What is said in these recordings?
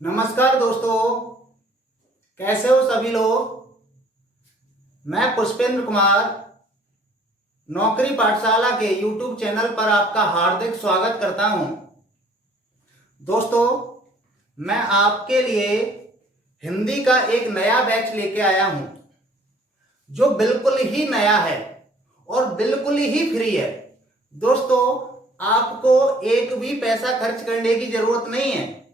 नमस्कार दोस्तों, कैसे हो सभी लोग। मैं पुष्पेंद्र कुमार नौकरी पाठशाला के YouTube चैनल पर आपका हार्दिक स्वागत करता हूं। दोस्तों, मैं आपके लिए हिंदी का एक नया बैच लेके आया हूं जो बिल्कुल ही नया है और बिल्कुल ही फ्री है। दोस्तों, आपको एक भी पैसा खर्च करने की जरूरत नहीं है।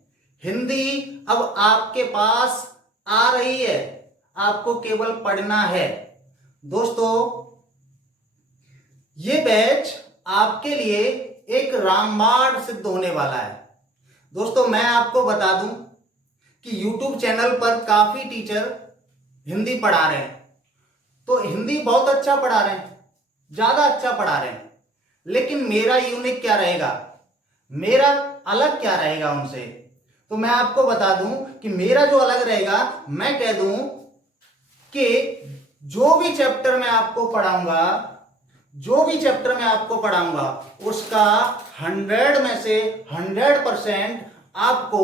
हिंदी अब आपके पास आ रही है, आपको केवल पढ़ना है। दोस्तों, ये बैच आपके लिए एक रामबाण सिद्ध होने वाला है। दोस्तों, मैं आपको बता दूं कि YouTube चैनल पर काफी टीचर हिंदी पढ़ा रहे हैं, तो हिंदी बहुत अच्छा पढ़ा रहे हैं, ज्यादा अच्छा पढ़ा रहे हैं। लेकिन मेरा यूनिक क्या रहेगा, मेरा अलग क्या रहेगा उनसे, तो मैं आपको बता दूं कि मेरा जो अलग रहेगा, मैं कह दूं कि जो भी चैप्टर मैं आपको पढ़ाऊंगा उसका 100 में से 100% आपको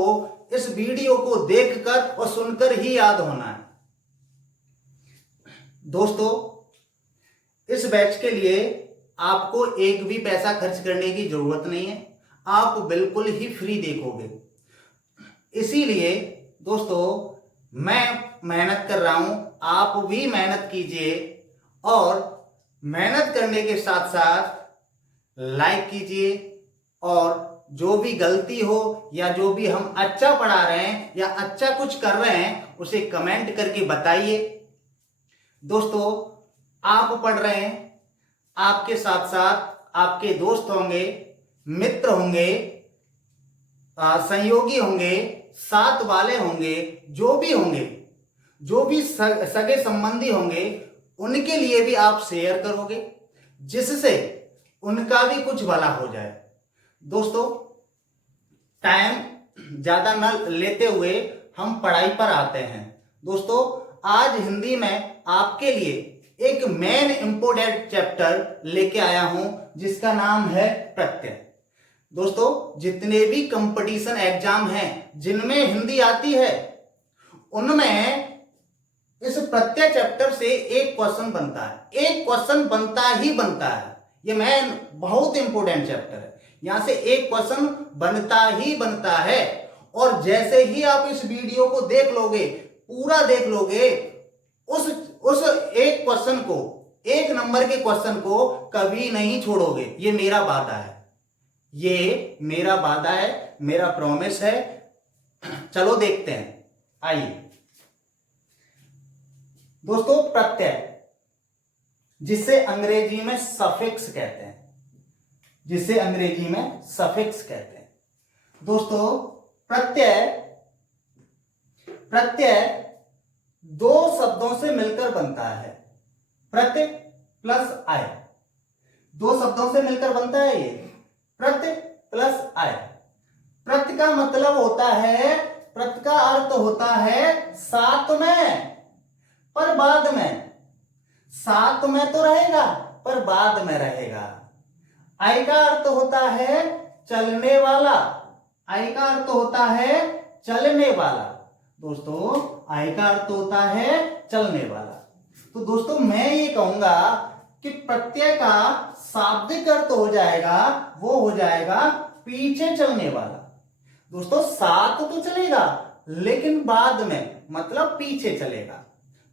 इस वीडियो को देखकर और सुनकर ही याद होना है। दोस्तों, इस बैच के लिए आपको एक भी पैसा खर्च करने की जरूरत नहीं है, आप बिल्कुल ही फ्री देखोगे। इसीलिए दोस्तों, मैं मेहनत कर रहा हूं, आप भी मेहनत कीजिए और मेहनत करने के साथ साथ लाइक कीजिए और जो भी गलती हो या जो भी हम अच्छा पढ़ा रहे हैं या अच्छा कुछ कर रहे हैं उसे कमेंट करके बताइए। दोस्तों, आप पढ़ रहे हैं, आपके साथ साथ आपके दोस्त होंगे, मित्र होंगे, सहयोगी होंगे, साथ वाले होंगे, जो भी सगे संबंधी होंगे, उनके लिए भी आप शेयर करोगे जिससे उनका भी कुछ भला हो जाए। दोस्तों, टाइम ज्यादा न लेते हुए हम पढ़ाई पर आते हैं। दोस्तों, आज हिंदी में आपके लिए एक मेन इंपोर्टेंट चैप्टर लेके आया हूं जिसका नाम है प्रत्यय। दोस्तों, जितने भी कंपटीशन एग्जाम हैं जिनमें हिंदी आती है, उनमें इस प्रत्यय चैप्टर से एक क्वेश्चन बनता है, एक क्वेश्चन बनता ही बनता है। ये मेन बहुत इंपोर्टेंट चैप्टर है, यहां से एक क्वेश्चन बनता ही बनता है। और जैसे ही आप इस वीडियो को देख लोगे, पूरा देख लोगे, उस एक क्वेश्चन को, एक नंबर के क्वेश्चन को कभी नहीं छोड़ोगे। ये मेरा वादा है, ये मेरा वादा है, मेरा प्रॉमिस है। चलो देखते हैं, आइए। दोस्तों, प्रत्यय जिसे अंग्रेजी में सफिक्स कहते हैं, दोस्तों, प्रत्यय दो शब्दों से मिलकर बनता है। प्रत्यय प्लस आय, दो शब्दों से मिलकर बनता है ये प्रत्यय प्लस आय। प्रत्यय का मतलब होता है, प्रत्यय का अर्थ होता है साथ में पर बाद में, साथ में तो रहेगा पर बाद में रहेगा। आय का अर्थ होता है चलने वाला, आय का अर्थ होता है चलने वाला। दोस्तों, आय का अर्थ होता है चलने वाला। तो दोस्तों, मैं ये कहूंगा कि प्रत्यय का शाब्दिक अर्थ हो जाएगा, वो हो जाएगा पीछे चलने वाला। दोस्तों, साथ तो चलेगा लेकिन बाद में, मतलब पीछे चलेगा।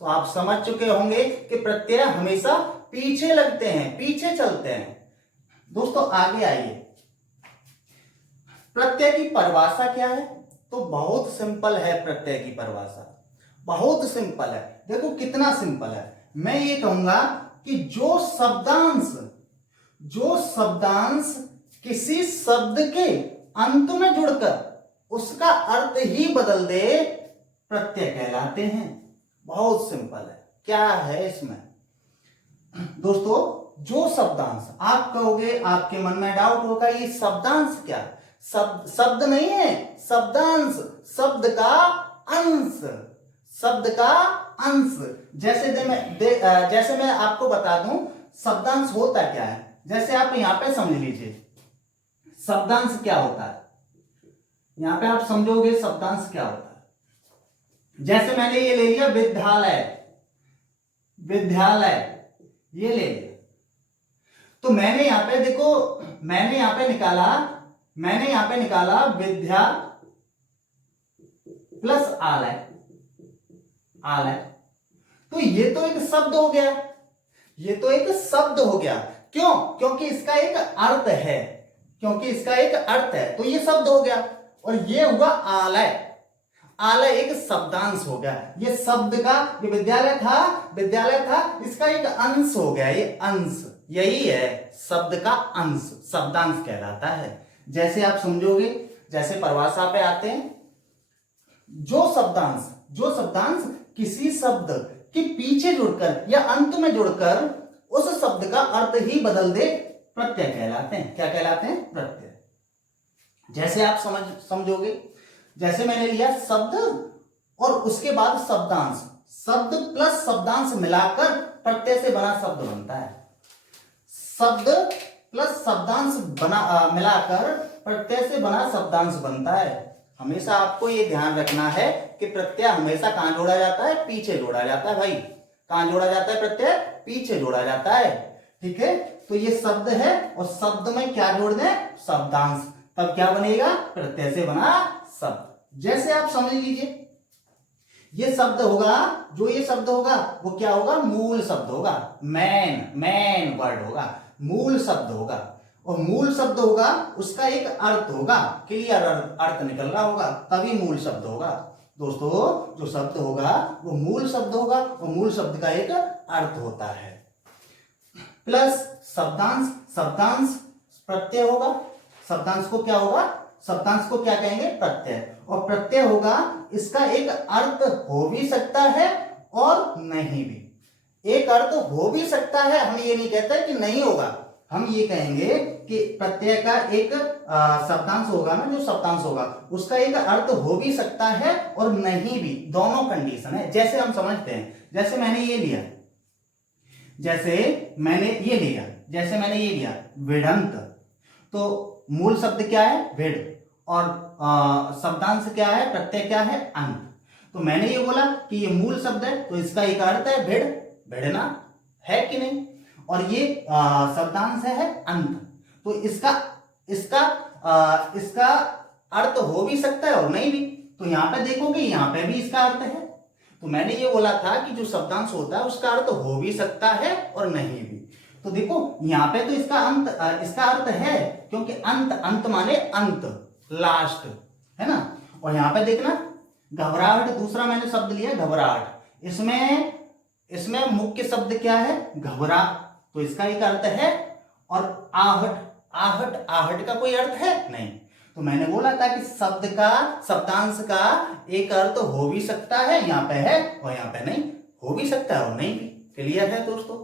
तो आप समझ चुके होंगे कि प्रत्यय हमेशा पीछे लगते हैं, पीछे चलते हैं। दोस्तों, आगे आइए। प्रत्यय की परिभाषा क्या है? तो बहुत सिंपल है, प्रत्यय की परिभाषा बहुत सिंपल है। देखो कितना सिंपल है। मैं ये कहूंगा कि जो शब्दांश किसी शब्द के अंत में जुड़कर उसका अर्थ ही बदल दे, प्रत्यय कहलाते हैं। बहुत सिंपल है। क्या है इसमें? दोस्तों, जो शब्दांश, आप कहोगे, आपके मन में डाउट होगा, ये शब्दांश क्या है? शब्द नहीं है, शब्दांश, शब्द का अंश, शब्द का अंश। जैसे मैं आपको बता दूं शब्दांश होता क्या है। जैसे आप यहां पे समझ लीजिए, शब्दांश क्या होता है। यहां पे आप समझोगे शब्दांश क्या होता है। जैसे मैंने ये ले लिया विद्यालय, विद्यालय ये ले लिया, तो मैंने यहां पे देखो, मैंने यहां पे निकाला विद्या प्लस आलय, आलय, तो ये तो एक शब्द हो गया, ये तो एक शब्द हो गया। क्यों? क्योंकि इसका एक अर्थ है, क्योंकि इसका एक अर्थ है, तो ये शब्द हो गया। और ये हुआ आलय, आलय एक शब्दांश हो गया। ये शब्द का, ये विद्यालय था, इसका एक अंश हो गया, ये अंश, यही है शब्द का अंश, शब्दांश कहलाता है। जैसे आप समझोगे, जैसे परिभाषा पे आते हैं, जो शब्दांश किसी शब्द के पीछे जुड़कर या अंत में जुड़कर उस शब्द का अर्थ ही बदल दे, प्रत्यय कहलाते हैं। क्या कहलाते हैं? प्रत्यय। जैसे आप समझोगे, जैसे मैंने लिया शब्द और उसके बाद शब्दांश, शब्द प्लस शब्दांश मिलाकर प्रत्यय से बना शब्द बनता है। शब्द प्लस शब्दांश मिलाकर प्रत्यय से बना शब्दांश बनता है। हमेशा आपको ये ध्यान रखना है कि प्रत्यय हमेशा कहां जोड़ा जाता है? पीछे जोड़ा जाता है भाई। कहां जोड़ा जाता है प्रत्यय? पीछे जोड़ा जाता है। ठीक है, तो ये शब्द है और शब्द में क्या जोड़ दें? शब्दांश, तब क्या बनेगा? प्रत्यय से बना शब्द। जैसे आप समझ लीजिए, ये शब्द होगा, जो ये शब्द होगा वो क्या होगा? मूल शब्द होगा, मैन वर्ड होगा, मूल शब्द होगा। और मूल शब्द होगा, उसका एक अर्थ होगा, क्लियर अर्थ निकल रहा होगा, तभी मूल शब्द होगा। दोस्तों, जो शब्द होगा वो मूल शब्द होगा और मूल शब्द का एक अर्थ होता है। प्लस शब्दांश, शब्दांश प्रत्यय होगा। शब्दांश को क्या होगा? शब्दांश को क्या कहेंगे? प्रत्यय। और प्रत्यय होगा, इसका एक अर्थ हो भी सकता है और नहीं भी। एक अर्थ हो भी सकता है, हम ये नहीं कहते कि नहीं होगा, हम ये कहेंगे कि प्रत्यय का एक शब्दांश होगा ना, जो शब्दांश होगा उसका एक अर्थ हो भी सकता है और नहीं भी, दोनों कंडीशन है। जैसे हम समझते हैं, जैसे मैंने ये लिया, जैसे मैंने ये लिया विडंत, तो मूल शब्द क्या है? भिड़, और शब्दांश क्या है? प्रत्यय क्या है? अंत। तो मैंने ये बोला कि ये मूल शब्द है, तो इसका एक अर्थ है भिड़, भिड़ना, है कि नहीं? और ये शब्दांश है अंत, तो इसका अर्थ हो भी सकता है और नहीं भी। तो यहां पे देखोगे, यहां पे भी इसका अर्थ है। तो मैंने ये बोला था कि जो शब्दांश होता है उसका अर्थ हो भी सकता है और नहीं भी। तो देखो यहां पे तो इसका अर्थ है, क्योंकि अंत माने अंत, लास्ट, है ना। और यहां पे देखना, घबराहट, दूसरा मैंने शब्द लिया घबराहट, इसमें मुख्य शब्द क्या है? घबरा, तो इसका एक अर्थ है। और आहट का कोई अर्थ है नहीं। तो मैंने बोला था कि शब्दांश का एक अर्थ हो भी सकता है, यहां पे है, और यहां पे नहीं, हो भी सकता है और नहीं भी। क्लियर है दोस्तों?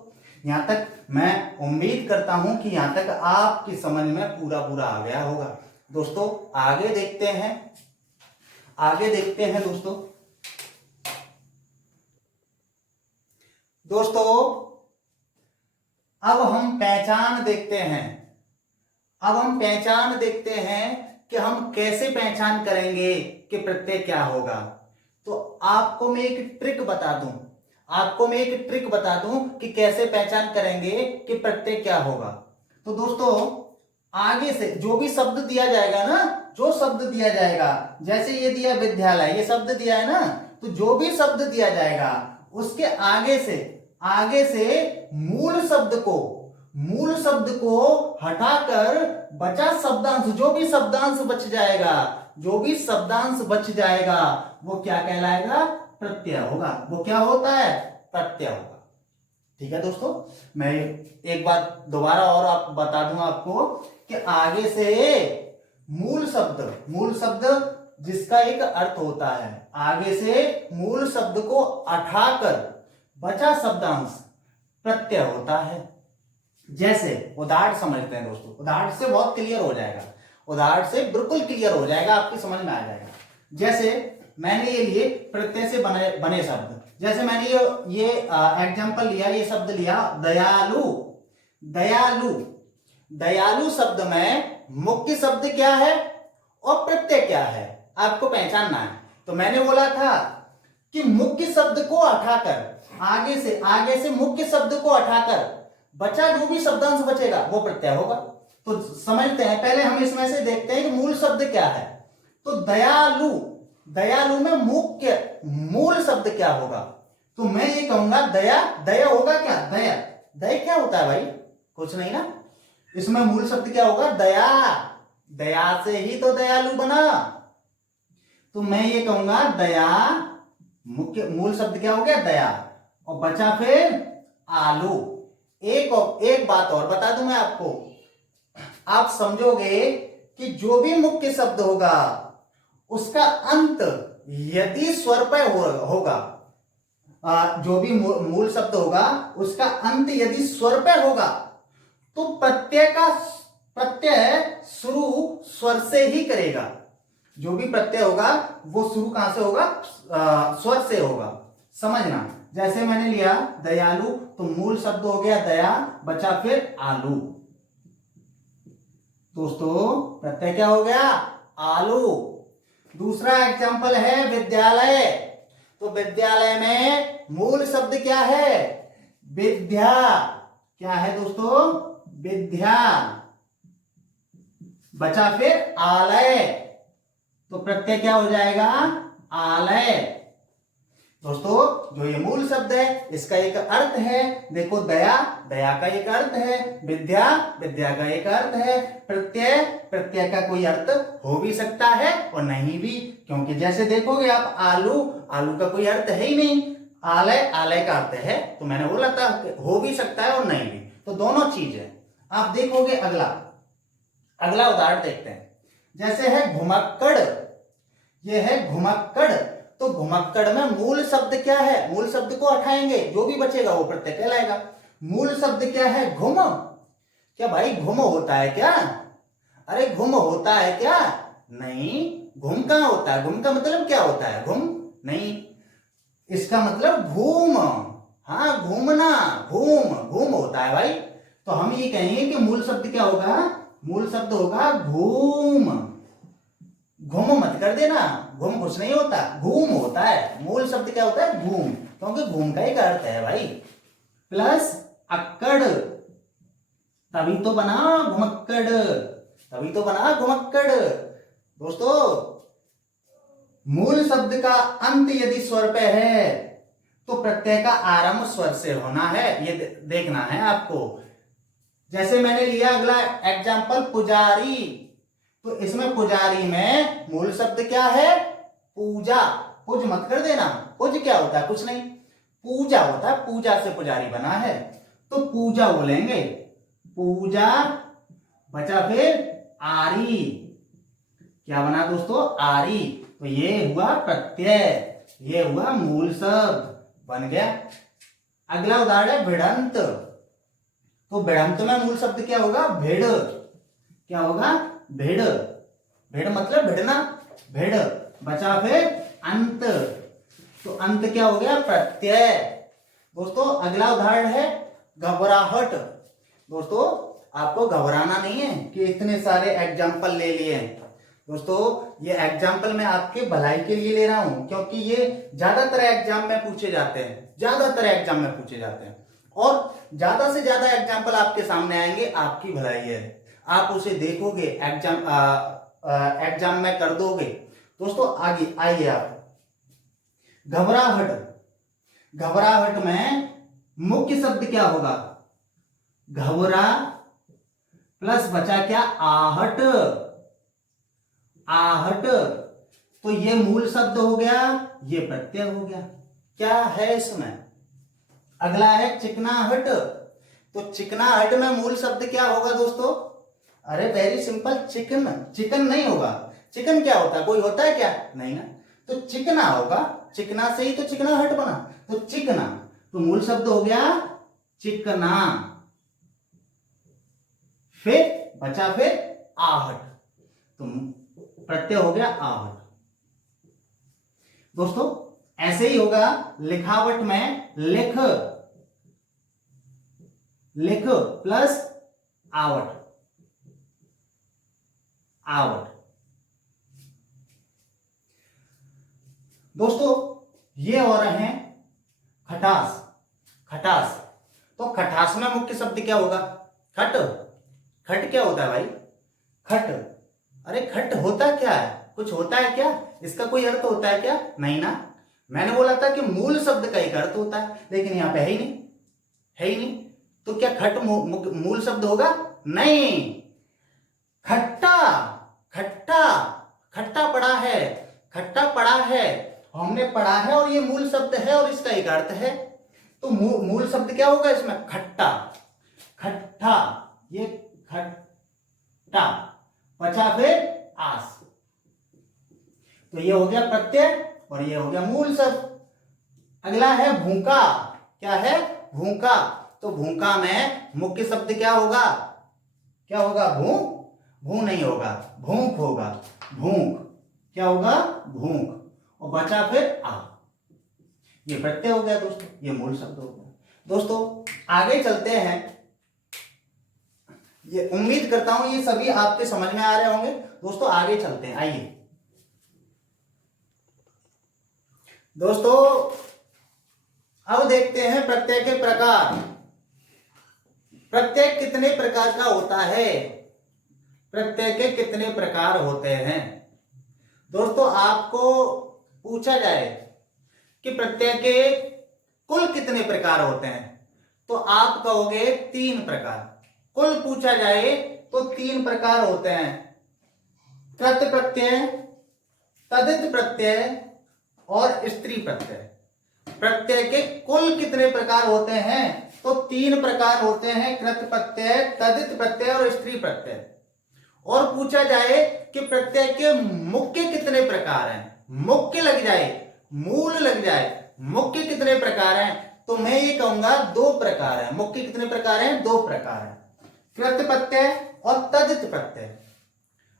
यहां तक मैं उम्मीद करता हूं कि यहां तक आपकी समझ में पूरा आ गया होगा। दोस्तों आगे देखते हैं दोस्तों अब हम पहचान देखते हैं कि हम कैसे पहचान करेंगे कि प्रत्यय क्या होगा। तो आपको मैं एक ट्रिक बता दूं कि कैसे पहचान करेंगे कि प्रत्यय क्या होगा। तो दोस्तों आगे से जो भी शब्द दिया जाएगा ना, जैसे ये दिया विद्यालय, ये शब्द दिया है ना, तो जो भी शब्द दिया जाएगा उसके आगे से मूल शब्द को हटाकर बचा शब्दांश, जो भी शब्दांश बच जाएगा वो क्या कहलाएगा? प्रत्यय होगा। वो क्या होता है? प्रत्यय होगा। ठीक है दोस्तों, मैं एक बात दोबारा और बता दूं आपको कि आगे से मूल शब्द जिसका एक अर्थ होता है, आगे से मूल शब्द को हटाकर बचा शब्दांश प्रत्यय होता है। जैसे उदाहरण समझते हैं दोस्तों, उदाहरण से बहुत क्लियर हो जाएगा, उदाहरण से बिल्कुल क्लियर हो जाएगा, आपकी समझ में आ जाएगा। जैसे मैंने ये लिए प्रत्यय से बने शब्द, जैसे मैंने ये एग्जांपल लिया, ये शब्द लिया दयालु शब्द में मुख्य शब्द क्या है और प्रत्यय क्या है आपको पहचानना है। तो मैंने बोला था कि मुख्य शब्द को हटाकर, आगे से मुख्य शब्द को हटाकर बचा जो भी शब्दांश बचेगा वो प्रत्यय होगा। तो समझते हैं, पहले हम इसमें से देखते हैं कि मूल शब्द क्या है। तो दयालु, दयालु में मुख्य मूल शब्द क्या होगा। तो मैं ये कहूंगा दया, दया होगा क्या, दया, दया क्या होता है भाई, कुछ नहीं ना। इसमें मूल शब्द क्या होगा, दया, दया से ही तो दयालु बना। तो मैं ये कहूंगा दया, मुख्य मूल शब्द क्या हो गया, दया, और बचा फिर आलू। एक बात और बता दूं मैं आपको, आप समझोगे कि जो भी मुख्य शब्द होगा उसका अंत यदि स्वर पे होगा, जो भी मूल शब्द होगा उसका अंत यदि स्वर पे होगा तो प्रत्यय शुरू स्वर से ही करेगा। जो भी प्रत्यय होगा वो शुरू कहां से होगा, स्वर से होगा, समझना। जैसे मैंने लिया दयालु, तो मूल शब्द हो गया दया, बचा फिर आलू। दोस्तों प्रत्यय क्या हो गया, आलू। दूसरा एग्जांपल है विद्यालय। तो विद्यालय में मूल शब्द क्या है, विद्या, क्या है दोस्तों, विद्या, बचा फिर आलय, तो प्रत्यय क्या हो जाएगा, आलय। दोस्तों जो ये मूल शब्द है इसका एक अर्थ है, देखो दया, दया का एक अर्थ है, विद्या, विद्या का एक अर्थ है, प्रत्यय, प्रत्यय का कोई अर्थ हो भी सकता है और नहीं भी, क्योंकि जैसे देखोगे आप आलू, आलू का कोई अर्थ है ही नहीं, आलय, आलय का अर्थ है। तो मैंने बोला था हो भी सकता है और नहीं भी, तो दोनों चीज है। आप देखोगे अगला उदाहरण देखते हैं। जैसे है घुमक्कड़, ये है घुमक्कड़। तो घुमक्कड़ में मूल शब्द क्या है, मूल शब्द को हटाएंगे जो भी बचेगा वो प्रत्यय कहलाएगा। मूल शब्द क्या है, घुम। क्या भाई घुम होता है क्या, अरे घुम होता है क्या, नहीं, घुम कहां होता है, घुम का मतलब क्या होता है, घुम नहीं, इसका मतलब घूम, हाँ घूमना, घूम, घूम होता है भाई। तो हम ये कहेंगे कि मूल शब्द क्या होगा, मूल शब्द होगा घूम। घूम मत कर देना, घूम कुछ नहीं होता, घूम होता है। मूल शब्द क्या होता है, घूम, क्योंकि घूम का एक अर्थ है भाई। प्लस अक्कड़, तभी तो बना घुमक्कड़, तभी तो बना घुमक्कड़। दोस्तों मूल शब्द का अंत यदि स्वर पे है तो प्रत्यय का आरंभ स्वर से होना है, ये देखना है आपको। जैसे मैंने लिया अगला एग्जाम्पल पुजारी। तो इसमें पुजारी में मूल शब्द क्या है, पूजा, पूज मत कर देना, पूज क्या होता है, कुछ नहीं, पूजा होता है, पूजा से पुजारी बना है, तो पूजा बोलेंगे, पूजा, बचा फिर आरी, क्या बना दोस्तों, आरी। तो ये हुआ प्रत्यय, ये हुआ मूल शब्द बन गया। अगला उदाहरण है भिड़ंत। तो भिड़ंत में मूल शब्द क्या होगा, भेड़, क्या होगा, भेड़, भेड़ मतलब भिड़ना, भेड़, बचा फिर अंत, तो अंत क्या हो गया, प्रत्यय। दोस्तों अगला उदाहरण है घबराहट। दोस्तों आपको घबराना नहीं है कि इतने सारे एग्जाम्पल ले लिए हैं। दोस्तों ये एग्जाम्पल मैं आपके भलाई के लिए ले रहा हूं, क्योंकि ये ज्यादातर एग्जाम में पूछे जाते हैं, ज्यादातर एग्जाम में पूछे जाते हैं, और ज्यादा से ज्यादा एग्जाम्पल आपके सामने आएंगे, आपकी भलाई है, आप उसे देखोगे, एग्जाम में कर दोगे। दोस्तों आगे आइए आप, घबराहट, घबराहट में मुख्य शब्द क्या होगा, घबरा, प्लस बचा क्या, आहट, आहट, तो ये मूल शब्द हो गया, ये प्रत्यय हो गया। क्या है इसमें, अगला है चिकनाहट। तो चिकनाहट में मूल शब्द क्या होगा दोस्तों, अरे वेरी सिंपल, चिकन, चिकन नहीं होगा, चिकन क्या होता है, कोई होता है क्या, नहीं ना, तो चिकना होगा, चिकना से ही तो चिकनाहट बना, तो चिकना, तो मूल शब्द हो गया चिकना, फिर बचा फिर आहट, तो प्रत्यय हो गया आहट। दोस्तों ऐसे ही होगा लिखावट में, लिख, लिख प्लस आवट, आवट, दोस्तों ये हो रहे हैं खटास। खटास, तो खटास में मुख्य शब्द क्या होगा? खट। खट क्या होता है भाई? खट। अरे खट होता क्या है? कुछ होता है क्या? इसका कोई अर्थ होता है क्या? नहीं ना। मैंने बोला था कि मूल शब्द का एक अर्थ होता है, लेकिन यहाँ पे है ही नहीं, है ही नहीं। तो क्या खट मूल शब्द होगा? नहीं। खट्टा, खट्टा, खट्टा पड़ा है, खट्टा पड़ा है, हमने पढ़ा है और ये मूल शब्द है और इसका एक अर्थ है। तो मूल शब्द क्या होगा इसमें? खट्टा। खट्टा, ये खट्टा, बचा फिर आस, तो ये हो गया प्रत्यय और ये हो गया मूल शब्द। अगला है भूखा। क्या है? भूखा। तो भूखा में मुख्य शब्द क्या होगा? क्या होगा? भूख। भू नहीं होगा, भूख होगा। भूख क्या होगा? भूख, और बचा फिर आ, ये प्रत्यय हो गया दोस्तों, ये मूल शब्द हो गया। दोस्तों आगे चलते हैं। ये उम्मीद करता हूं ये सभी आपके समझ में आ रहे होंगे। दोस्तों आगे चलते हैं, आइए दोस्तों अब देखते हैं प्रत्यय के प्रकार। प्रत्यय कितने प्रकार का होता है? प्रत्यय के कितने प्रकार होते हैं? दोस्तों आपको पूछा जाए कि प्रत्यय के कुल कितने प्रकार होते हैं, तो आप कहोगे 3 प्रकार। कुल पूछा जाए तो 3 प्रकार होते हैं, कृत प्रत्यय, तदित प्रत्यय और स्त्री प्रत्यय। प्रत्यय के कुल कितने प्रकार होते हैं? तो 3 प्रकार होते हैं, कृत प्रत्यय, तदित प्रत्यय और स्त्री प्रत्यय। और पूछा जाए कि प्रत्यय के मुख्य कितने प्रकार हैं, मुख्य लग जाए, मूल लग जाए, मुख्य कितने प्रकार हैं, तो मैं ये कहूंगा 2 प्रकार है। मुख्य कितने प्रकार हैं? 2 प्रकार है, कृत प्रत्यय और तदित प्रत्यय।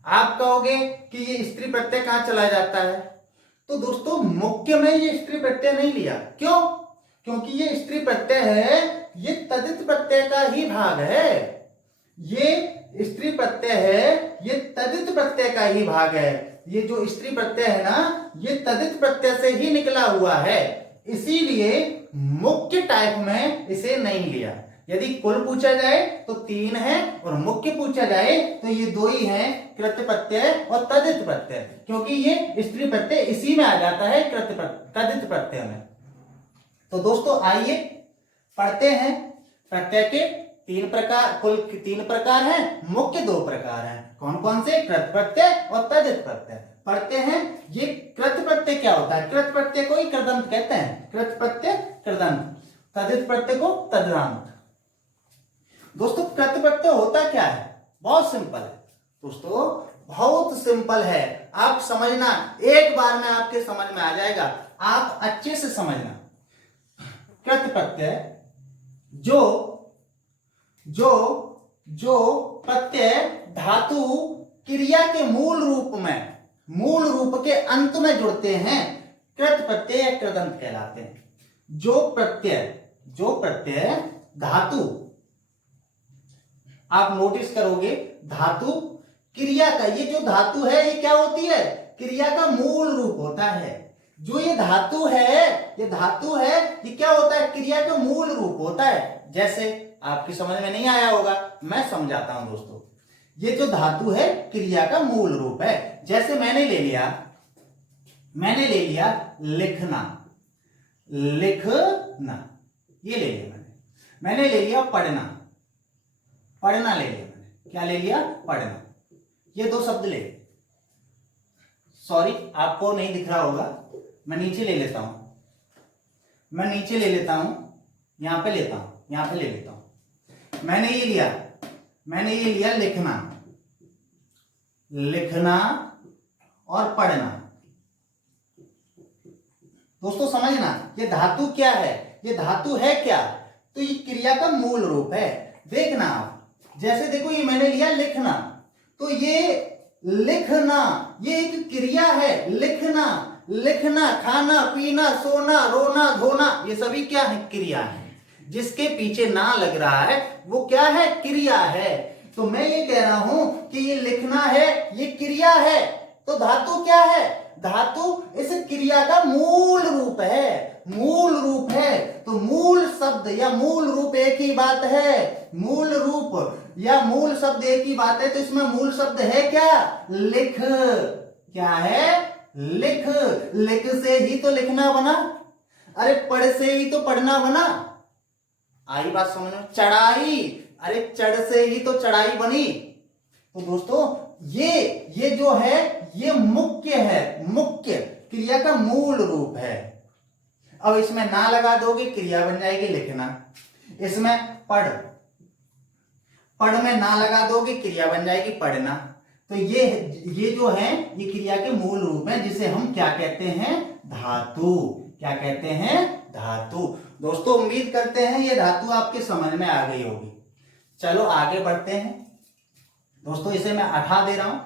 आप कहोगे कि ये स्त्री प्रत्यय कहां चला जाता है? तो दोस्तों मुख्य में ये स्त्री प्रत्यय नहीं लिया। क्यों? क्योंकि ये स्त्री प्रत्यय है, ये तदित प्रत्यय का ही भाग है। ये स्त्री प्रत्यय है, ये तदित प्रत्यय का ही भाग है। ये जो स्त्री प्रत्यय है ना, ये तदित प्रत्यय से ही निकला हुआ है, इसीलिए मुख्य टाइप में इसे नहीं लिया। यदि कुल पूछा जाए तो 3 है और मुख्य पूछा जाए तो ये 2 ही हैं, कृत प्रत्यय और तदित प्रत्यय, क्योंकि ये स्त्री प्रत्यय इसी में आ जाता है, तदित प्रत्यय में। तो दोस्तों आइए पढ़ते हैं। प्रत्यय के 3 प्रकार, कुल 3 प्रकार हैं, मुख्य 2 प्रकार हैं। कौन कौन से? कृत प्रत्यय और तदित प्रत्यय। पढ़ते हैं। ये कृत प्रत्यय क्या होता है? कृत प्रत्यय को ही कृदंत कहते हैं, कृत प्रत्यय कृदंत, तदित प्रत्यय को तदंत। दोस्तों कृत प्रत्यय होता क्या है? बहुत सिंपल है दोस्तों, बहुत सिंपल है। आप समझना, एक बार में आपके समझ में आ जाएगा, आप अच्छे से समझना। कृत प्रत्यय जो प्रत्यय धातु क्रिया के मूल रूप के अंत में जुड़ते हैं, कृत प्रत्यय या कृदंत कहलाते हैं। जो प्रत्यय धातु, आप नोटिस करोगे धातु क्रिया का, ये जो धातु है ये क्या होती है? क्रिया का मूल रूप होता है। जो ये धातु है, ये क्या होता है? क्रिया का मूल रूप होता है। जैसे आपकी समझ में नहीं आया होगा, मैं समझाता हूं दोस्तों। ये जो धातु है क्रिया का मूल रूप है। जैसे मैंने ले लिया लिखना, ये ले लिया मैंने ले लिया पढ़ना ले लिया मैंने। क्या ले लिया? पढ़ना। ये 2 शब्द ले, सॉरी आपको नहीं दिख रहा होगा, मैं नीचे ले लेता हूं, यहां पे लेता हूं। मैंने ये लिया लिखना और पढ़ना। दोस्तों समझना, ये धातु क्या है? ये धातु है क्या? तो ये क्रिया का मूल रूप है। देखना आप, जैसे देखो ये मैंने लिया लिखना, तो ये लिखना ये एक क्रिया है। लिखना, खाना, पीना, सोना, रोना, धोना, ये सभी क्या है? क्रिया है। जिसके पीछे ना लग रहा है वो क्या है? क्रिया है। तो मैं ये कह रहा हूं कि ये लिखना है, ये क्रिया है। तो धातु क्या है? धातु इस क्रिया का मूल रूप है, मूल रूप है। तो मूल शब्द या मूल रूप एक ही बात है, मूल रूप या मूल शब्द एक ही बात है। तो इसमें मूल शब्द है क्या? लिख। क्या है? लिख। लिख से ही तो लिखना बना, अरे पढ़ से ही तो पढ़ना बना। आई बात समझ में? चढ़ाई, अरे चढ़ से ही तो चढ़ाई बनी। तो दोस्तों ये जो है ये मुख्य है, मुख्य क्रिया का मूल रूप है। अब इसमें ना लगा दोगे क्रिया बन जाएगी लिखना। इसमें पढ़, पढ़ में ना लगा दोगे क्रिया बन जाएगी पढ़ना। तो ये जो है ये क्रिया के मूल रूप है, जिसे हम क्या कहते हैं? धातु। क्या कहते हैं? धातु। दोस्तों उम्मीद करते हैं ये धातु आपके समझ में आ गई होगी। चलो आगे बढ़ते हैं दोस्तों, इसे मैं हटा दे रहा हूं।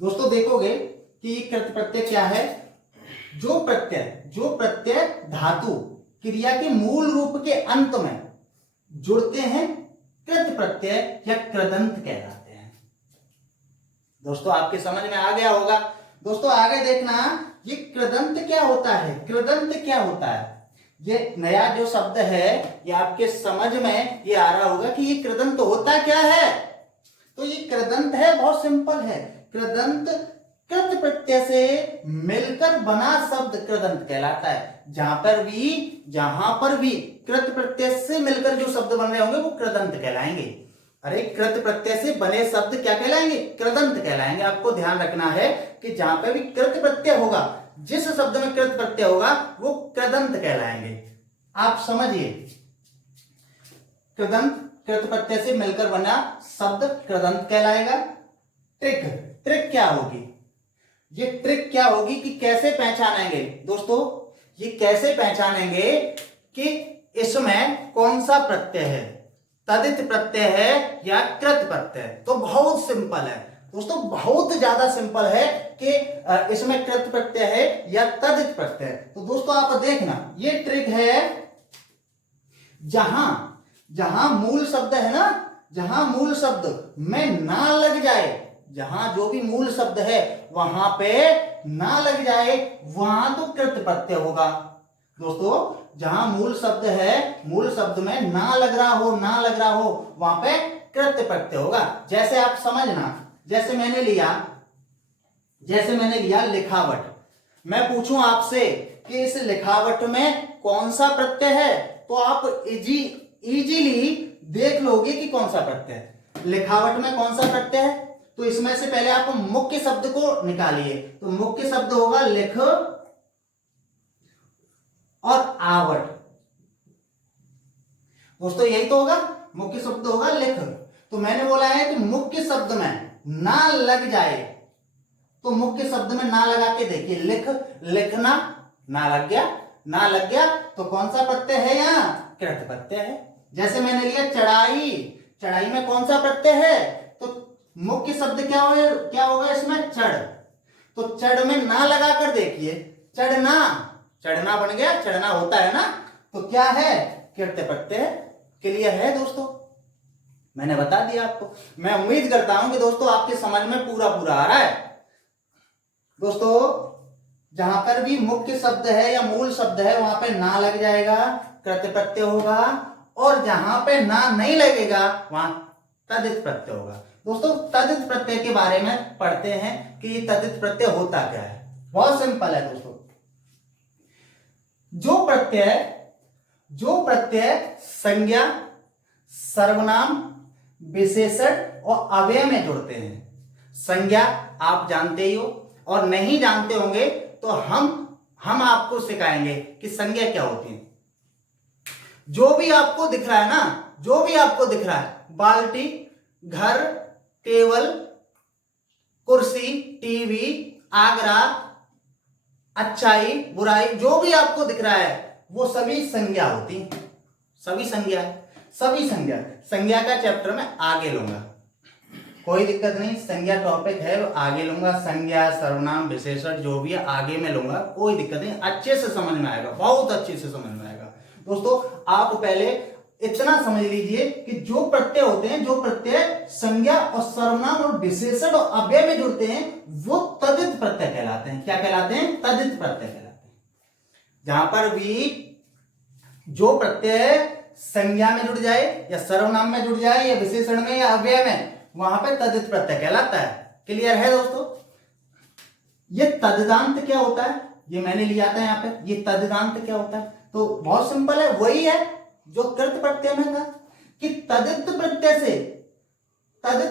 दोस्तों देखोगे कि कृत प्रत्यय क्या है? जो प्रत्यय धातु क्रिया के मूल रूप के अंत में जुड़ते हैं कृत प्रत्यय या कृदंत कहलाते हैं। दोस्तों आपके समझ में आ गया होगा। दोस्तों आगे देखना, ये कृदंत क्या होता है? कृदंत क्या होता है? ये नया जो शब्द है ये आपके समझ में ये आ रहा होगा कि ये कृदंत होता क्या है। तो ये कृदंत है, बहुत सिंपल है। कृदंत कृत प्रत्यय से मिलकर बना शब्द कृदंत कहलाता है। जहां पर भी कृत प्रत्यय से मिलकर जो शब्द बन रहे होंगे वो कृदंत कहलाएंगे। अरे कृत प्रत्यय से बने शब्द क्या कहलाएंगे? कृदंत कहलाएंगे। आपको ध्यान रखना है कि जहां पर भी कृत प्रत्यय होगा, जिस शब्द में कृत प्रत्यय होगा वो कृदंत कहलाएंगे। आप समझिए, कृदंत कृत प्रत्यय से मिलकर बना शब्द कृदंत कहलाएगा। ट्रिक, ट्रिक क्या होगी? ये ट्रिक क्या होगी कि कैसे पहचानेंगे? दोस्तों ये कैसे पहचानेंगे कि इसमें कौन सा प्रत्यय है, तदित प्रत्यय है या कृत प्रत्यय? तो बहुत सिंपल है दोस्तों, बहुत ज्यादा सिंपल है कि इसमें कृत प्रत्यय है या तदित प्रत्यय। तो दोस्तों आप देखना, ये ट्रिक है। जहां मूल शब्द है ना, जहां मूल शब्द में ना लग जाए, जहां जो भी मूल शब्द है वहां पे ना लग जाए, वहां तो कृत प्रत्यय होगा। दोस्तों जहां मूल शब्द है, मूल शब्द में ना लग रहा हो वहां पे कृत प्रत्यय होगा। जैसे आप समझना, जैसे मैंने लिया लिखावट। मैं पूछूं आपसे कि इस लिखावट में कौन सा प्रत्यय है, तो आप इजीली देख लोगे कि कौन सा प्रत्यय है। लिखावट में कौन सा प्रत्यय है? तो इसमें से पहले आप मुख्य शब्द को निकालिए। तो मुख्य शब्द होगा लिख और आवट। दोस्तों यही तो होगा, मुख्य शब्द होगा लिख। तो मैंने बोला है कि मुख्य शब्द में ना लग जाए, तो मुख्य शब्द में ना लगा के देखिए, लिख, लिखना, ना लग गया तो कौन सा प्रत्यय है? यहाँ कृत प्रत्यय है। जैसे मैंने लिया चढ़ाई, चढ़ाई में कौन सा प्रत्यय है? तो मुख्य शब्द क्या होगा इसमें? चढ़। तो चढ़ में ना लगा कर देखिए, चढ़ना बन गया, चढ़ना होता है ना, तो क्या है? कृत प्रत्यय। क्लियर है दोस्तों? मैंने बता दिया आपको। मैं उम्मीद करता हूं कि दोस्तों आपके समझ में पूरा आ रहा है। दोस्तों जहां पर भी मुख्य शब्द है या मूल शब्द है वहां पे ना लग जाएगा, कृत प्रत्यय होगा, और जहां पे ना नहीं लगेगा वहां तदित प्रत्यय होगा। दोस्तों तदित प्रत्यय के बारे में पढ़ते हैं कि तदित प्रत्यय होता क्या है। बहुत सिंपल है दोस्तों। जो प्रत्यय संज्ञा, सर्वनाम, विशेषण और अव्यय में जुड़ते हैं। संज्ञा आप जानते ही हो, और नहीं जानते होंगे तो हम आपको सिखाएंगे कि संज्ञा क्या होती है। जो भी आपको दिख रहा है ना, जो भी आपको दिख रहा है, बाल्टी, घर, टेबल, कुर्सी, टीवी, आगरा, अच्छाई, बुराई, जो भी आपको दिख रहा है वो सभी संज्ञा होती हैं। सभी संज्ञा का चैप्टर में आगे लूंगा, कोई दिक्कत नहीं। संज्ञा टॉपिक है आगे लूंगा, संज्ञा, सर्वनाम, विशेषण जो भी है आगे में लूंगा, कोई दिक्कत नहीं। अच्छे से समझ में आएगा, बहुत अच्छे से समझ में आएगा। दोस्तों आप पहले इतना समझ लीजिए कि जो प्रत्यय होते हैं, जो प्रत्यय संज्ञा और सर्वनाम और विशेषण और अव्यय में जुड़ते हैं, वो तदित प्रत्यय कहलाते हैं। क्या कहलाते हैं? तदित प्रत्यय कहलाते हैं। जहां पर भी जो प्रत्यय संज्ञा में जुड़ जाए या सर्वनाम में जुड़ जाए या विशेषण में या अव्यय में, वहां पे तदित प्रत्यय कहलाता है। क्लियर है दोस्तों? ये तदिदांत क्या होता है, ये मैंने लिया था यहाँ पे। ये तदिदांत क्या होता है? तो बहुत सिंपल है, वही है जो कृत प्रत्यय में था कि तदित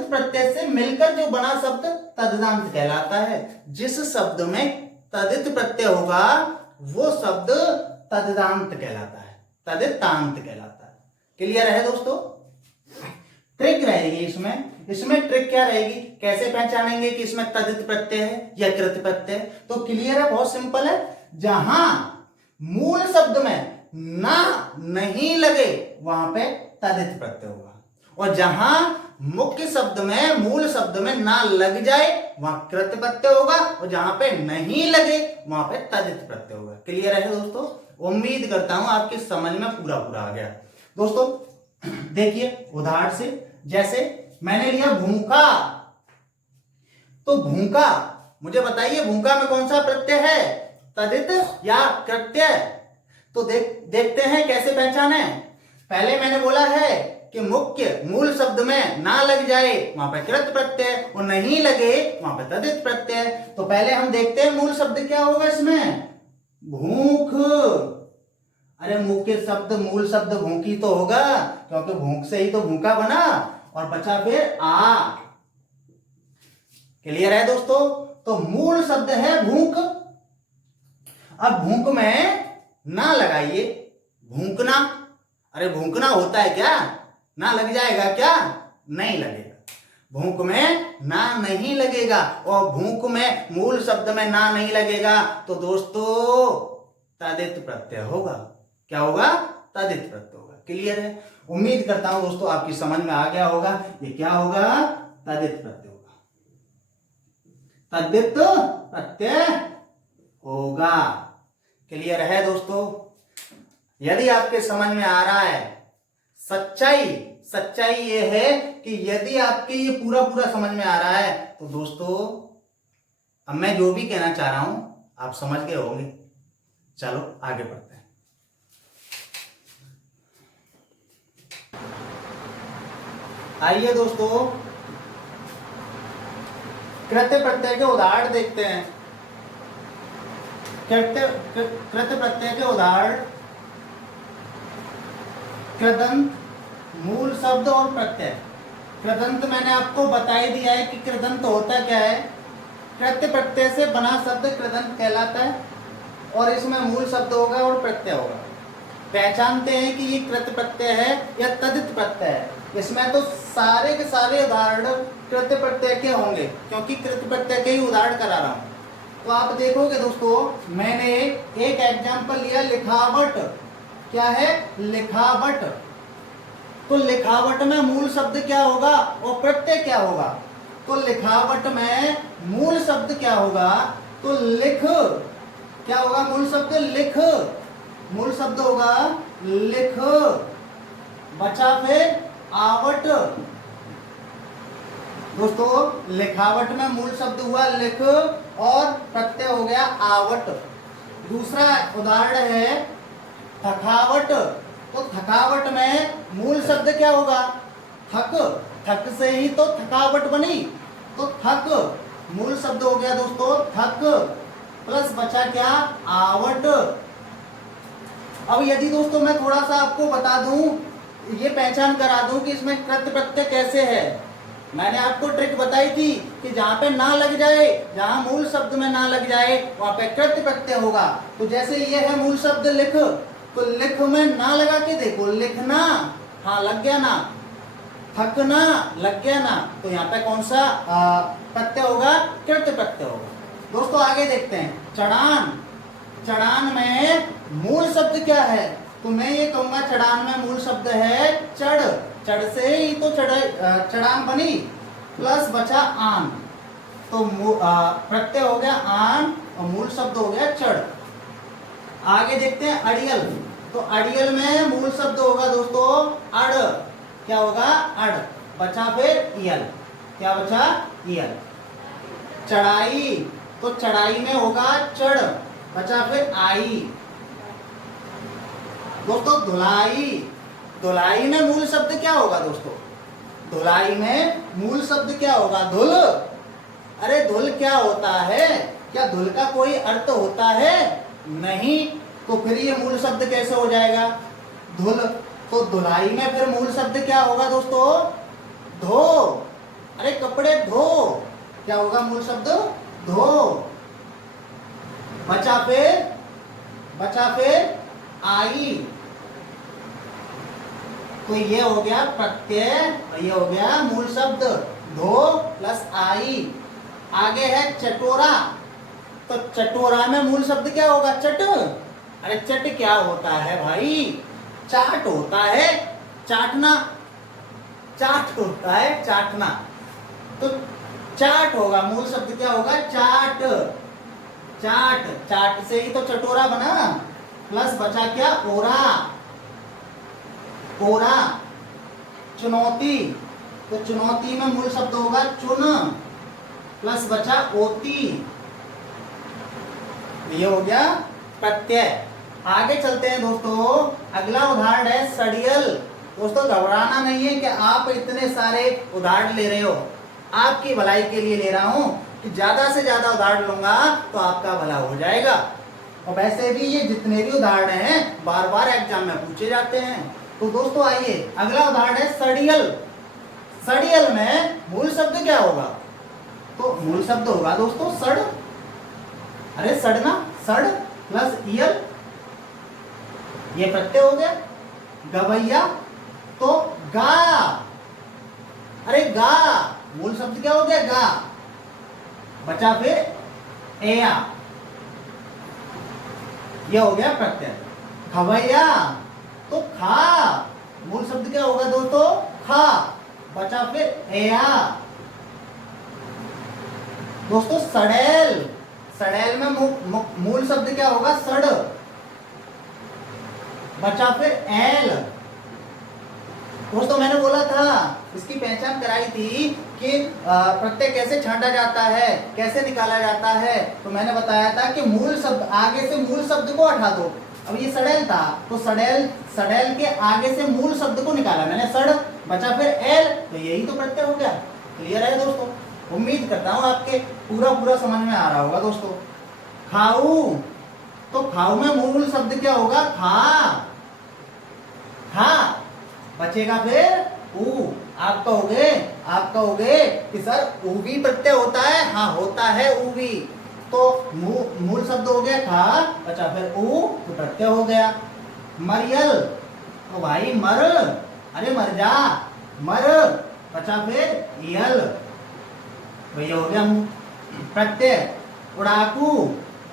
प्रत्यय से मिलकर जो बना शब्द तदिदांत कहलाता है। जिस शब्द में तदित प्रत्यय होगा वो शब्द तदिदांत कहलाता है, तदितांत कहलाता है। क्लियर है दोस्तों? ट्रिक रहेगी इसमें ट्रिक क्या रहेगी, कैसे पहचानेंगे कि इसमें तदित प्रत्यय है या कृत प्रत्यय? तो क्लियर है, बहुत सिंपल है। जहां मूल शब्द में ना नहीं लगे वहां पे तदित प्रत्यय होगा, और जहां मुख्य शब्द में मूल शब्द में ना लग जाए वहां कृत प्रत्यय होगा, और जहां पे नहीं लगे वहां पे तदित प्रत्यय होगा। क्लियर है दोस्तों? उम्मीद करता हूं आपकी समझ में पूरा आ गया। दोस्तों देखिए उदाहरण से, जैसे मैंने लिया भूखा, तो भूखा, मुझे बताइए भूखा में कौन सा प्रत्यय है, तदित या कृत्य? तो देखते हैं कैसे पहचाने। पहले मैंने बोला है कि मुख्य मूल शब्द में ना लग जाए वहां पे कृत प्रत्यय, और नहीं लगे वहां पे तदित प्रत्यय। तो पहले हम देखते हैं मूल शब्द क्या होगा इसमें, भूख। अरे मुख्य शब्द मूल शब्द भूखी तो होगा, क्योंकि भूख से ही तो भूखा बना, और बचा फिर आ। क्लियर है दोस्तों? तो मूल शब्द है भूख। अब भूख में ना लगाइए, भूखना। अरे भूखना होता है क्या, ना लग जाएगा क्या? नहीं लगेगा। भूख में ना नहीं लगेगा, और भूख में मूल शब्द में ना नहीं लगेगा, तो दोस्तों तदित प्रत्यय होगा। क्या होगा? तदित प्रत्यय होगा। क्लियर है? उम्मीद करता हूं दोस्तों आपकी समझ में आ गया होगा। ये क्या होगा? तदित प्रत्यय होगा, तदित प्रत्यय होगा। क्लियर है दोस्तों? यदि आपके समझ में आ रहा है, सच्चाई ये है कि यदि आपके ये पूरा समझ में आ रहा है, तो दोस्तों अब मैं जो भी कहना चाह रहा हूं आप समझ गए होंगे। चलो आगे बढ़ते हैं। आइए दोस्तों कृत्य प्रत्यय के उदाहरण देखते हैं। कृत्य प्रत्यय के उदाहरण, कृदंत, मूल शब्द और प्रत्यय। कृदंत मैंने आपको बता ही दिया है कि कृदंत होता क्या है। कृत्य प्रत्यय से बना शब्द कृदंत कहलाता है, और इसमें मूल शब्द होगा और प्रत्यय होगा। पहचानते हैं कि ये कृत प्रत्यय है या तदित प्रत्यय है। इसमें तो सारे के सारे उदाहरण कृत्य प्रत्यय के होंगे, क्योंकि कृत्य प्रत्यय के ही उदाहरण करा रहा हूं। तो आप देखोगे दोस्तों, मैंने एक एग्जाम्पल लिया लिखावट। क्या है? लिखावट। तो लिखावट में मूल शब्द क्या होगा और प्रत्यय क्या होगा? तो लिखावट में मूल शब्द क्या होगा? तो लिख। क्या होगा मूल शब्द? लिख। मूल शब्द होगा लिख। बचा फिर आवट। दोस्तों लिखावट में मूल शब्द हुआ लिख, और प्रत्यय हो गया आवट। दूसरा उदाहरण है थकावट। तो थकावट में मूल शब्द क्या होगा? थक। थक से ही तो थकावट बनी, तो थक मूल शब्द हो गया दोस्तों थक, प्लस बचा क्या? आवट। अब यदि दोस्तों मैं थोड़ा सा आपको बता दूं, ये पहचान करा दूं कि इसमें कृत प्रत्यय कैसे है। मैंने आपको ट्रिक बताई थी कि जहां पे ना लग जाए, जहां मूल शब्द में ना लग जाए वहां पे कृत प्रत्यय होगा। तो जैसे ये है मूल शब्द लिख, तो लिख में ना लगा के देखो, लिखना, हाँ लग गया ना। थकना, लग गया ना। तो यहाँ पे कौन सा प्रत्यय होगा? कृत प्रत्यय होगा। दोस्तों आगे देखते हैं चढ़ान। चढ़ान में मूल शब्द क्या है? तो मैं ये कहूंगा चढ़ान में मूल शब्द है चढ़। चढ़ से ही तो चढ़ान बनी, प्लस बचा आन, तो प्रत्यय हो गया आन और मूल शब्द हो गया चढ़। आगे देखते हैं अड़ियल। तो अड़ियल में मूल शब्द होगा दोस्तों अड़। क्या होगा? अड़। बचा फिर इयल। क्या बचा? इयल। चढ़ाई, तो चढ़ाई में होगा चढ़। बचा फिर आई। दोस्तों धुलाई, धुलाई में मूल शब्द क्या होगा दोस्तों? धुलाई में मूल शब्द क्या होगा? धुल। अरे धुल क्या होता है? क्या धुल का कोई अर्थ होता है? नहीं। तो फिर ये मूल शब्द कैसे हो जाएगा? धुल। तो धुलाई में फिर मूल शब्द क्या होगा दोस्तों? धो। अरे कपड़े धो। क्या होगा मूल शब्द? धो। बचा फिर आई। तो ये हो गया प्रत्यय और ये हो गया मूल शब्द धो प्लस आई। आगे है चटोरा। तो चटोरा में मूल शब्द क्या होगा? चट। अरे चट क्या होता है भाई? चाट होता है, चाटना। चाट होता है चाटना। तो चाट होगा, मूल शब्द क्या होगा? चाट। चाट, चाट से ही तो चटोरा बना। प्लस बचा क्या? ओरा। ओरा। चुनौती, तो चुनौती में मूल शब्द होगा चुन। प्लस बचा ओती। ये हो गया प्रत्यय। आगे चलते हैं दोस्तों। अगला उदाहरण है सड़ियल। दोस्तों घबराना नहीं है कि आप इतने सारे उदाहरण ले रहे हो, आपकी भलाई के लिए ले रहा हूं कि ज्यादा से ज्यादा उदाहरण लूंगा तो आपका भला हो जाएगा। और वैसे भी ये जितने भी उदाहरण हैं बार बार एग्जाम में पूछे जाते हैं। तो दोस्तों आइए अगला उदाहरण है सड़ियल। सड़ियल में मूल शब्द क्या होगा? तो मूल शब्द होगा दोस्तों सड़। अरे सड़ना, सड़ प्लस यल, ये प्रत्यय हो गया। गवैया, तो गा। अरे गा, मूल शब्द क्या हो गया? गा। बचा फिर एया, ये हो गया प्रत्यय। खवैया, तो खा, मूल शब्द क्या होगा दोस्तों? खा। बचा फिर एया। दोस्तों सड़ेल, सड़ेल में मूल शब्द क्या होगा? सड़। बचा फिर एल। दोस्तों मैंने बोला था, इसकी पहचान कराई थी कि प्रत्यय कैसे छांटा जाता है, कैसे निकाला जाता है। तो मैंने बताया था कि मूल शब्द, आगे से मूल शब्द को हटा दो। अब ये सड़ेल था तो सड़ेल, सड़ेल के आगे से मूल शब्द को निकाला मैंने, सड़। बचा फिर एल, तो यही तो प्रत्यय हो गया। क्लियर है दोस्तों? उम्मीद करता हूं आपके पूरा समझ में आ रहा होगा दोस्तों। खाऊ, तो खाऊ में मूल शब्द क्या होगा? खा। खा। बचेगा फिर ऊ। आप कहोगे कि सर ऊ भी प्रत्यय होता है? हाँ होता है ऊ भी। तो मूल शब्द हो गया खा, बचा फिर ऊ, तो प्रत्यय हो गया। मरियल, तो भाई मर। अरे मर जा, मर। बचा फिर यल, तो ये हो गया प्रत्यय। उड़ाकू,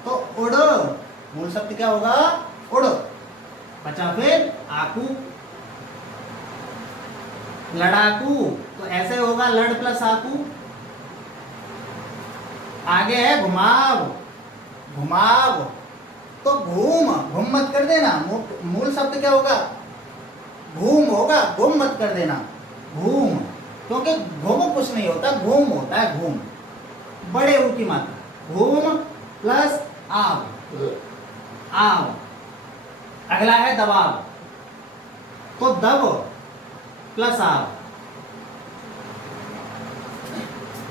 तो उड़, मूल शब्द क्या होगा? उड़। बचा फिर आकू। लड़ाकू, तो ऐसे होगा लड़ प्लस आकू। आगे है घुमाव। घुमाव, तो घूम, घूम मत कर देना। मूल शब्द क्या होगा? घूम होगा, घूम मत कर देना। घूम, क्योंकि घूम कुछ नहीं होता, घूम होता है घूम, बड़े ऊ की मात्रा। घूम प्लस आव। आव। अगला है दबाव, तो दब प्लस आव।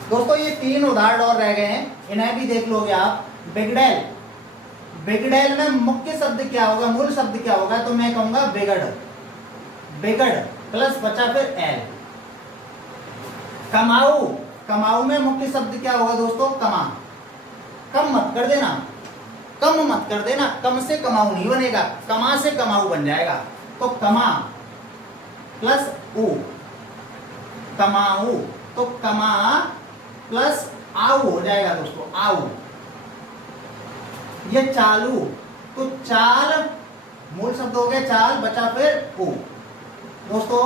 दोस्तों ये 3 उदाहरण और रह गए हैं, इन्हें भी देख लोगे आप। बिगड़ैल, बिगड़ैल में मुख्य शब्द क्या होगा? मूल शब्द क्या होगा? तो मैं कहूंगा बिगड़। बिगड़ प्लस बचा फिर एल। कमाऊ, कमाऊ में मुख्य शब्द क्या होगा दोस्तों? कमा। कम मत कर देना, कम मत कर देना, कम से कमाऊ नहीं बनेगा, कमा से कमाऊ बन जाएगा। तो कमा प्लस ऊ, कमाऊ, तो कमा प्लस आऊ हो जाएगा दोस्तों, आऊ। ये चालू, तो चाल, मूल शब्द हो गया चाल, बचा फिर ऊ। दोस्तों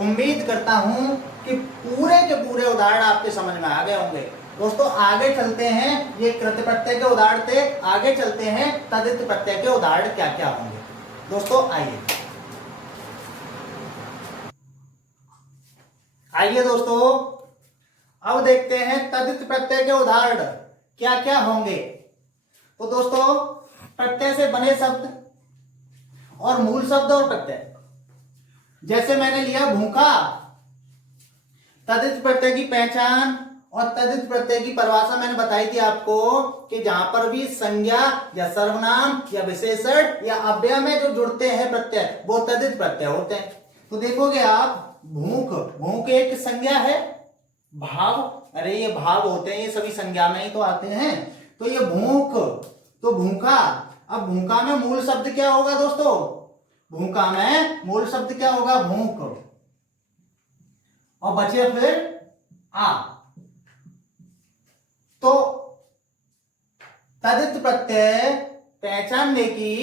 उम्मीद करता हूं कि पूरे के पूरे उदाहरण आपके समझ में आ गए होंगे। दोस्तों आगे चलते हैं, ये कृत प्रत्यय के उदाहरण थे, आगे चलते हैं तदित प्रत्यय के उदाहरण क्या क्या होंगे। दोस्तों आइए दोस्तों, अब देखते हैं तद्धित प्रत्यय के उदाहरण क्या क्या होंगे। तो दोस्तों, प्रत्यय से बने शब्द और मूल शब्द और प्रत्यय, जैसे मैंने लिया भूखा, तद्धित प्रत्यय की पहचान और तद्धित प्रत्यय की परिभाषा मैंने बताई थी आपको कि जहां पर भी संज्ञा या सर्वनाम या विशेषण या अव्यय में जो जुड़ते हैं प्रत्यय वो तद्धित प्रत्यय होते हैं। तो देखोगे आप, भूख एक संज्ञा है, भाव, अरे ये भाव होते हैं, ये सभी संज्ञा में ही तो आते हैं। तो ये भूख, तो भूखा, अब भूखा में मूल शब्द क्या होगा दोस्तों? भूखा में मूल शब्द क्या होगा? भूख, और बचे फिर आ। तो तद्धित प्रत्यय पहचानने की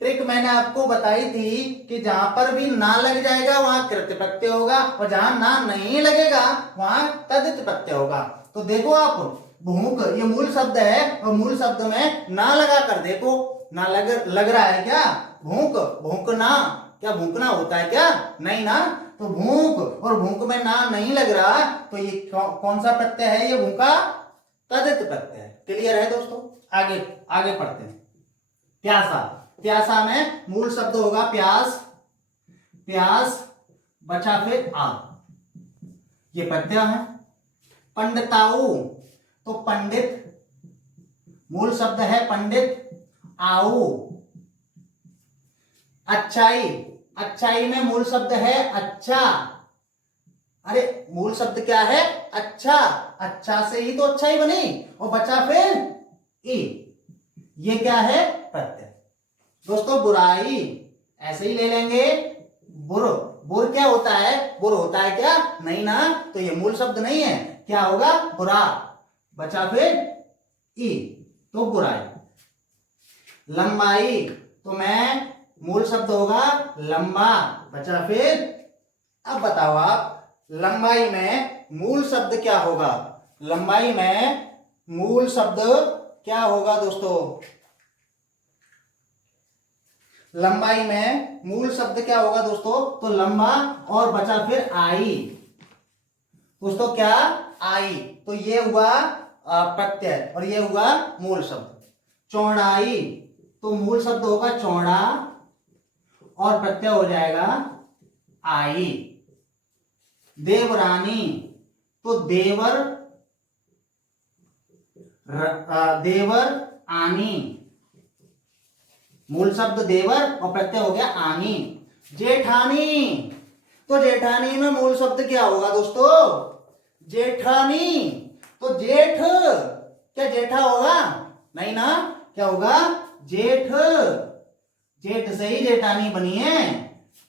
ट्रिक मैंने आपको बताई थी कि जहां पर भी ना लग जाएगा वहां कृत्य प्रत्यय होगा, और जहां ना नहीं लगेगा वहां तद्धित प्रत्यय होगा। तो देखो आप, भूख ये मूल शब्द है, और मूल शब्द में ना लगा कर देखो, ना लग रहा है क्या? भूखना, क्या भूखना होता है क्या? नहीं ना। तो भूख और भूख में ना नहीं लग रहा, तो ये कौन सा प्रत्यय है? ये भूखा तद्धित प्रत्यय है। क्लियर है दोस्तों? आगे पढ़ते हैं। प्यासा, प्यासा में मूल शब्द होगा प्यास, प्यास, बचा फिर आ, ये प्रत्यय है। पंडिताऊ, तो पंडित, मूल शब्द है पंडित, आऊ। अच्छाई, अच्छाई में मूल शब्द है अच्छा, अरे मूल शब्द क्या है? अच्छा, अच्छा से ही तो अच्छाई बनी, और बचा फिर ई, ये क्या है? प्रत्यय। दोस्तों बुराई ऐसे ही ले लेंगे, बुर क्या होता है? बुर होता है क्या? नहीं ना, तो ये मूल शब्द नहीं है, क्या होगा? बुरा, बचा फिर ई, तो बुराई। लंबाई, तो मैं मूल शब्द होगा लंबा, बचा फिर, अब बताओ आप, लंबाई में मूल शब्द क्या होगा? लंबाई में मूल शब्द क्या होगा दोस्तों? लंबाई में मूल शब्द क्या होगा दोस्तों? तो लंबा, और बचा फिर आई, दोस्तों क्या? आई। तो ये हुआ प्रत्यय, और ये हुआ मूल शब्द। चौड़ाई, तो मूल शब्द होगा चौड़ा, और प्रत्यय हो जाएगा आई। देवरानी, तो देवर आनी, मूल शब्द देवर और प्रत्यय हो गया आनी। जेठानी, तो जेठानी में मूल शब्द क्या होगा दोस्तों? जेठानी, तो जेठ, क्या जेठा होगा? नहीं ना, क्या होगा? जेठ, जेठ से ही जेठानी बनी है।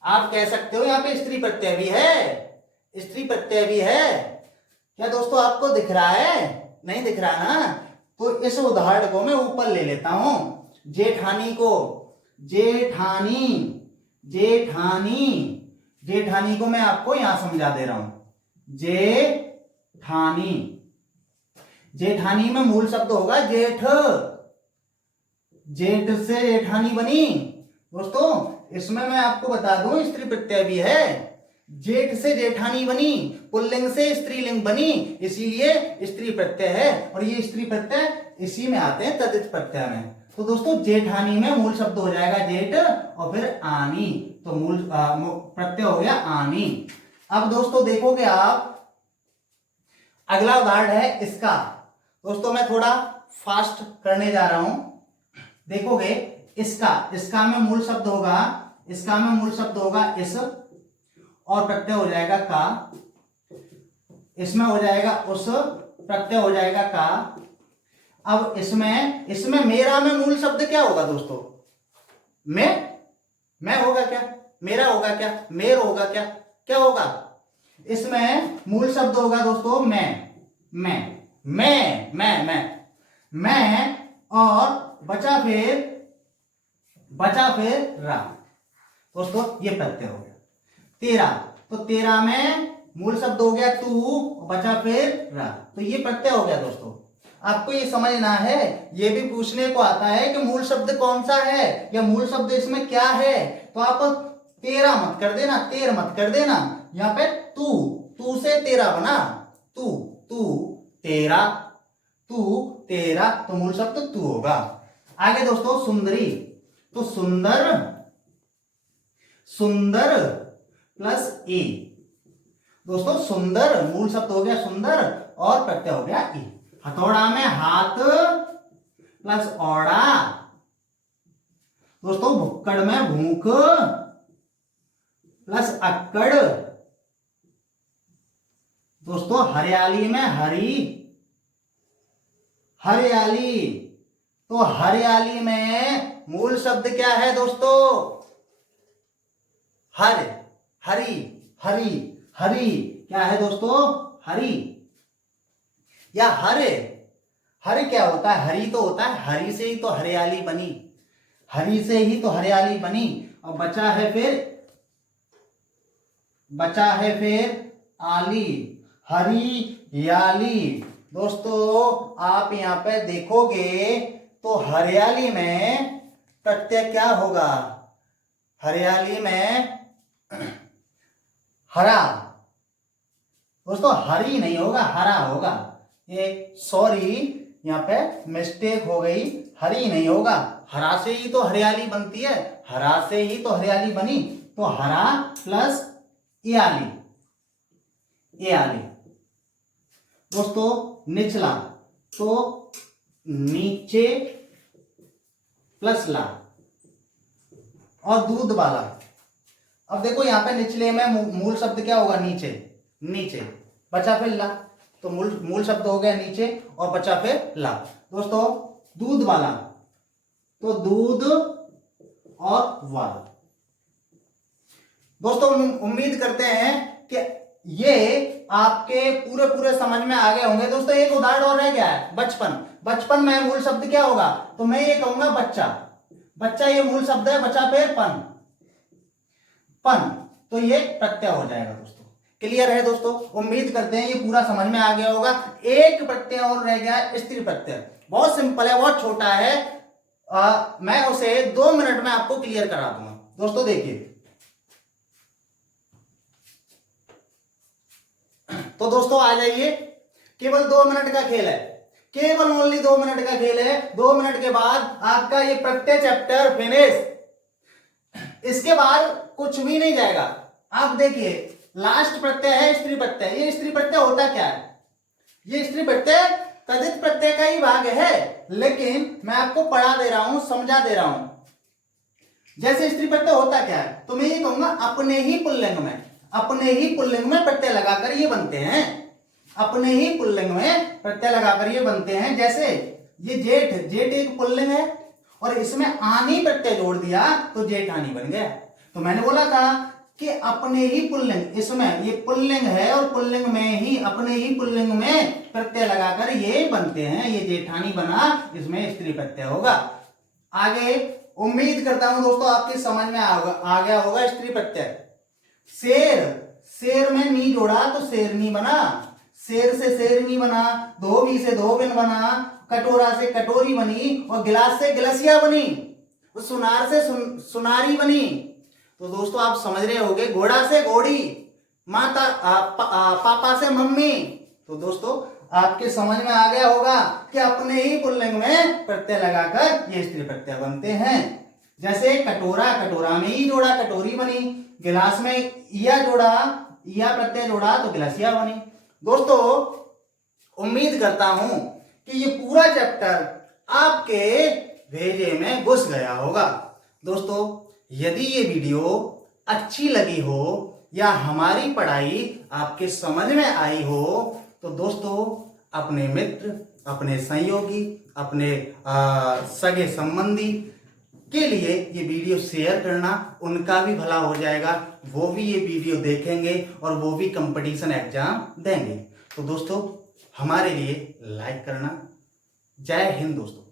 आप कह सकते हो यहां पे स्त्री प्रत्यय भी है, स्त्री प्रत्यय भी है। क्या दोस्तों आपको दिख रहा है? नहीं दिख रहा ना, तो इस उदाहरण को मैं ऊपर ले लेता हूं। जेठानी को, जेठानी, जेठानी, जेठानी को मैं आपको यहां समझा दे रहा हूं। जेठानी, जेठानी में मूल शब्द होगा जेठ, जेठ से जेठानी बनी। दोस्तों इसमें मैं आपको बता दूं स्त्री प्रत्यय भी है, जेठ से जेठानी बनी, पुल्लिंग से स्त्रीलिंग बनी, इसीलिए स्त्री प्रत्यय है, और ये स्त्री प्रत्यय इसी में आते हैं तद्धित प्रत्यय में। तो दोस्तों जेठानी में मूल शब्द हो जाएगा जेठ, और फिर आनी, तो मूल प्रत्यय हो गया आनी। अब दोस्तों देखोगे आप, अगला उदाहरण है इसका। दोस्तों मैं थोड़ा फास्ट करने जा रहा हूं, देखोगे इसका में मूल शब्द होगा, इसका में मूल शब्द होगा इस, और प्रत्यय हो जाएगा का, इसमें हो जाएगा उस, प्रत्यय हो जाएगा का। अब इसमें मेरा में मूल शब्द क्या होगा दोस्तों? मैं होगा क्या? मेरा होगा क्या? मेर होगा क्या? क्या होगा? इसमें मूल शब्द होगा दोस्तों मैं, और बचा फिर रा। दोस्तों ये प्रत्यय हो गया। तेरा, तो तेरा में मूल शब्द हो गया तू, बचा फिर रा, तो ये प्रत्यय हो गया। दोस्तों आपको ये समझना है, ये भी पूछने को आता है कि मूल शब्द कौन सा है, या मूल शब्द इसमें क्या है, तो आप 13 मत कर देना, 13 मत कर देना। यहाँ पे तू से 13 बना, तू 13, तो मूल शब्द तू होगा। आगे दोस्तों सुंदरी, तो सुंदर प्लस ई। दोस्तों सुंदर मूल शब्द हो गया सुंदर और प्रत्यय हो गया ई। हथौड़ा में हाथ प्लस औड़ा। दोस्तों भुक्कड़ में भूख प्लस अक्कड़। दोस्तों हरियाली में हरी, हरियाली, तो हरियाली में मूल शब्द क्या है दोस्तों? हरी, हरी क्या है दोस्तों? हरी या हरे। हरे क्या होता है? हरी तो होता है, हरी से ही तो हरियाली बनी, हरी से ही तो हरियाली बनी। और बचा है फिर आली, हरियाली। दोस्तों आप यहां पे देखोगे तो हरियाली में प्रत्यय क्या होगा? हरियाली में हरा। दोस्तों हरी नहीं होगा, हरा होगा। ये सॉरी, यहाँ पे मिस्टेक हो गई, हरी नहीं होगा। हरा से ही तो हरियाली बनती है, हरा से ही तो हरियाली बनी, तो हरा प्लस याली, याली। दोस्तों निचला, तो नीचे प्लस ला। और दूध वाला, अब देखो यहाँ पे निचले में मूल शब्द क्या होगा? नीचे, नीचे बचा फिर ला, तो मूल शब्द हो गया नीचे और बचा फिर ला। दोस्तों दूध वाला, तो दूध और वाला। दोस्तों उम्मीद करते हैं कि ये आपके पूरे समझ में आ गए होंगे। दोस्तों एक उदाहरण और रह गया है, बचपन। बचपन में मूल शब्द क्या होगा? तो मैं ये कहूंगा बच्चा, बच्चा ये मूल शब्द है, बचा फिर पन, तो ये प्रत्यय हो जाएगा। दोस्तों क्लियर है? दोस्तों उम्मीद करते हैं ये पूरा समझ में आ गया होगा। एक प्रत्यय और रह गया है, स्त्री प्रत्यय। बहुत सिंपल है, बहुत छोटा है, मैं उसे 2 मिनट में आपको क्लियर करा दूंगा। दोस्तों देखिए, तो दोस्तों आ जाइए, केवल 2 मिनट का खेल है, केवल ओनली 2 मिनट का खेल है। 2 मिनट के बाद आपका ये प्रत्यय चैप्टर फिनिश। इसके बाद कुछ भी नहीं जाएगा। आप देखिए लास्ट प्रत्यय है स्त्री प्रत्यय। ये स्त्री प्रत्यय होता क्या है? ये स्त्री प्रत्यय तद्धित प्रत्यय का ही भाग है, लेकिन मैं आपको पढ़ा दे रहा हूं, समझा दे रहा हूं। जैसे स्त्री प्रत्यय होता क्या है, तो मैं ये कहूंगा अपने ही पुल्लिंग में, अपने ही पुल्लिंग में प्रत्यय लगाकर ये बनते हैं, अपने ही पुल्लिंग में प्रत्यय लगाकर ये बनते हैं। जैसे ये जेठ, जेठ एक पुल्लिंग है और इसमें आनी प्रत्यय जोड़ दिया तो जेठानी बन गया। तो मैंने बोला था कि अपने ही पुल्लिंग, इसमें ये पुल्लिंग है और पुल्लिंग में ही, अपने ही पुल्लिंग में प्रत्यय लगाकर ये बनते हैं। ये जेठानी बना, इसमें स्त्री प्रत्यय होगा। आगे उम्मीद करता हूं दोस्तों आपकी समझ में आ गया होगा स्त्री प्रत्यय। शेर, शेर में नी जोड़ा तो शेरनी बना, शेर से शेरनी बना, धोबी से धोबिन बना, कटोरा से कटोरी बनी और गिलास से गिलसिया बनी, सुनार से सुनारी बनी। तो दोस्तों आप समझ रहे होंगे, घोड़ा से घोड़ी, माता पापा से मम्मी। तो दोस्तों आपके समझ में आ गया होगा कि अपने ही पुल्लिंग में प्रत्यय लगाकर ये स्त्री प्रत्यय बनते हैं। जैसे कटोरा, कटोरा में ही जोड़ा कटोरी बनी, गिलास में इया जोड़ा, इया प्रत्यय जोड़ा तो गिलासिया बनी। दोस्तों उम्मीद करता हूं कि ये पूरा चैप्टर आपके भेजे में घुस गया होगा। दोस्तों यदि ये वीडियो अच्छी लगी हो या हमारी पढ़ाई आपके समझ में आई हो तो दोस्तों अपने मित्र, अपने सहयोगी, अपने सगे संबंधी के लिए ये वीडियो शेयर करना, उनका भी भला हो जाएगा, वो भी ये वीडियो देखेंगे और वो भी कंपटीशन एग्जाम देंगे। तो दोस्तों हमारे लिए लाइक करना। जय हिंद दोस्तों।